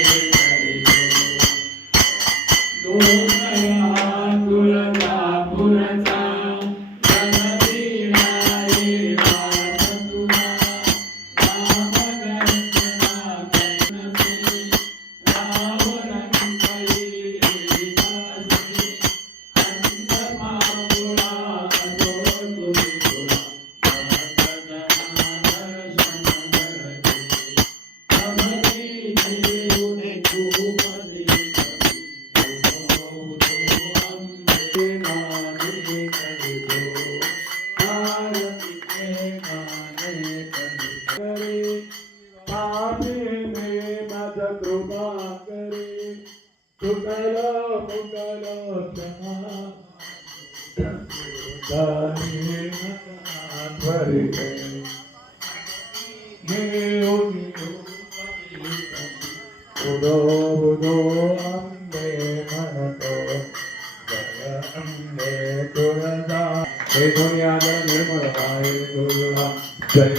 Thank you. कृपा करे तुकल मुकल क्षमा दानी त्वरे उदो उदो अम्बे मनतो जय अम्बे तुरदा నిర్మూలమాయ గురుణ జయ